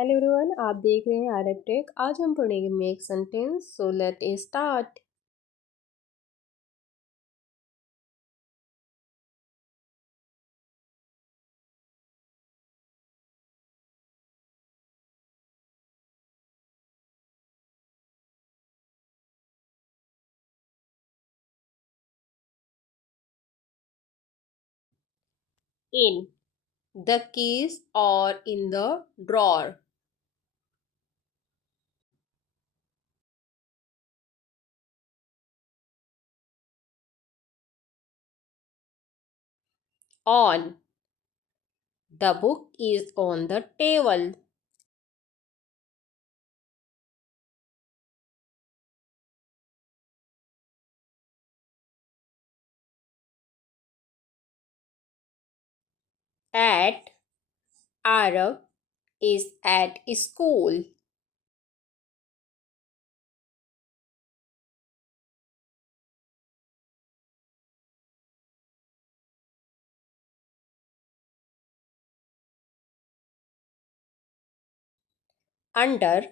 Hello everyone, आप देख रहे हैं आरब टेक। आज हम पढ़ेंगे make sentence. So let start. In. The keys are in the drawer. On. The book is on the table. At. Arab is at school. Under.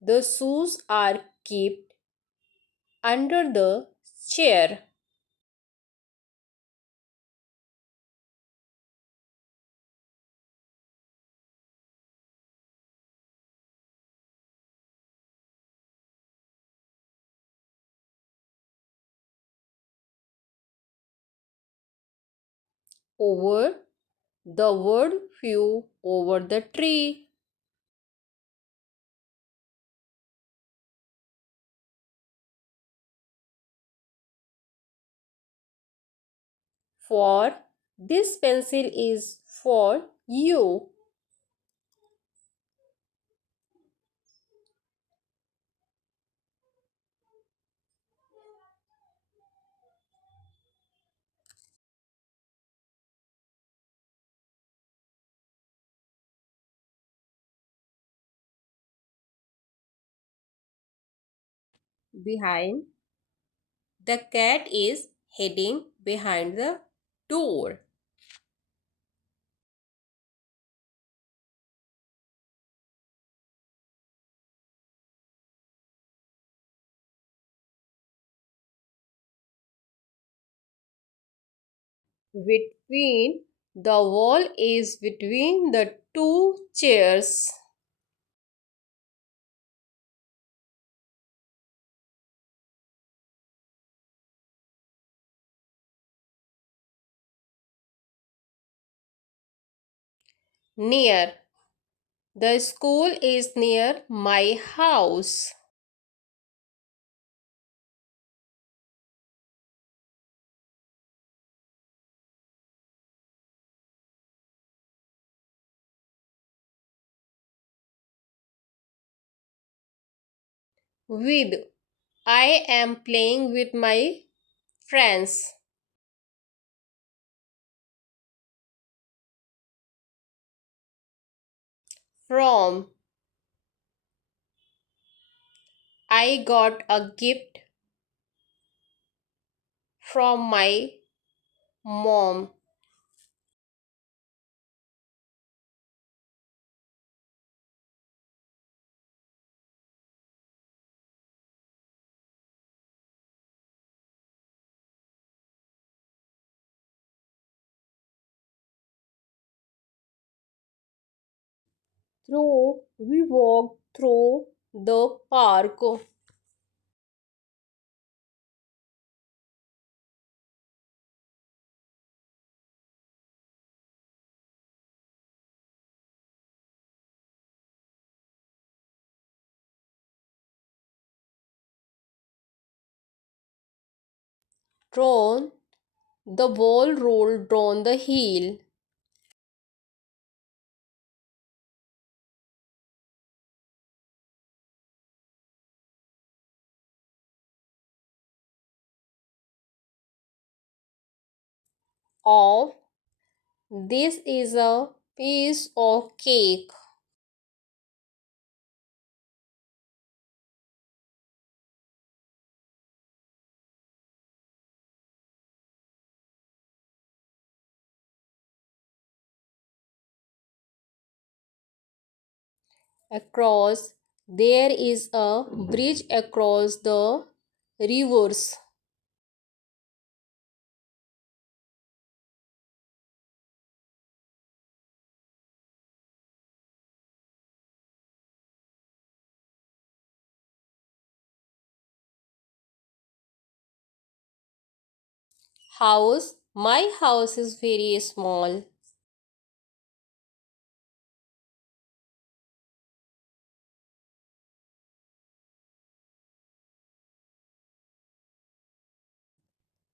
The shoes are kept under the chair. Over. The bird flew over the tree. For. This pencil is for you. Behind. The cat is hiding behind the door. Between. The wall is between the two chairs. Near. The school is near my house. With. I am playing with my friends. From. I got a gift from my mom. Through. We walked through the park. Drawn. The ball rolled down the hill. Of. This is a piece of cake. Across. There is a bridge across the rivers. House. My house is very small.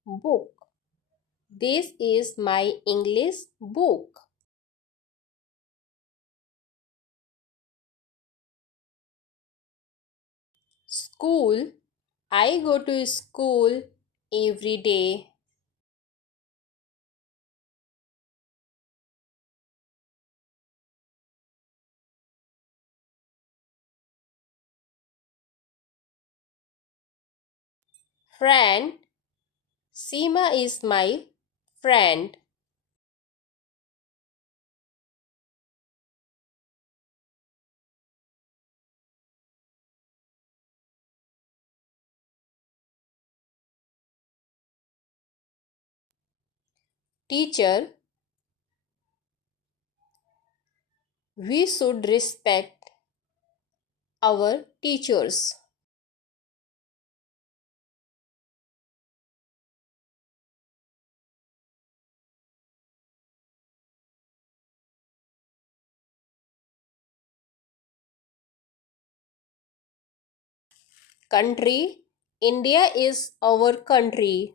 Book. This is my English book. School. I go to school every day. Friend. Seema is my friend. Teacher. We should respect our teachers. Country. India is our country.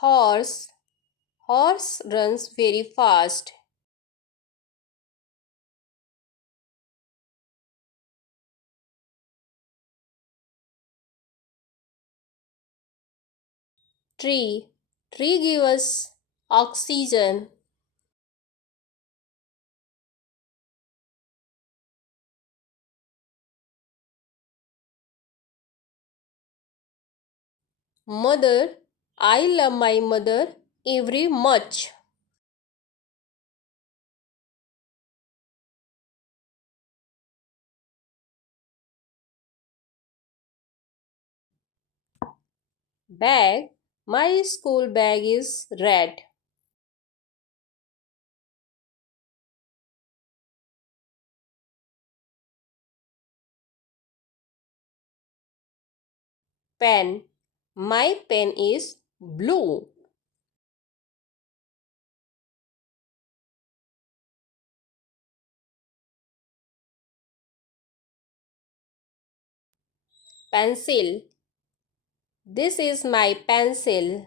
Horse. Horse runs very fast. Tree. Tree gives us oxygen. Mother. I love my mother very much. Bag. My school bag is red. Pen. My pen is blue. Pencil. This is my pencil.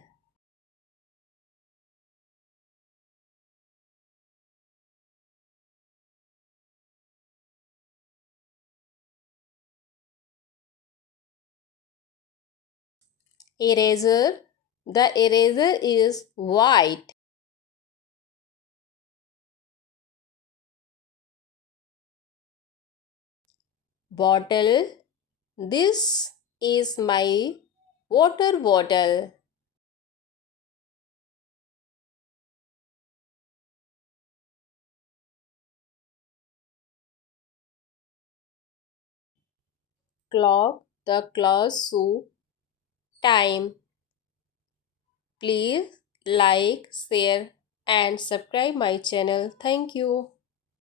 Eraser. The eraser is white. Bottle. This is my water bottle. Clock. The clock shows time. Please like, share and subscribe my channel. Thank you.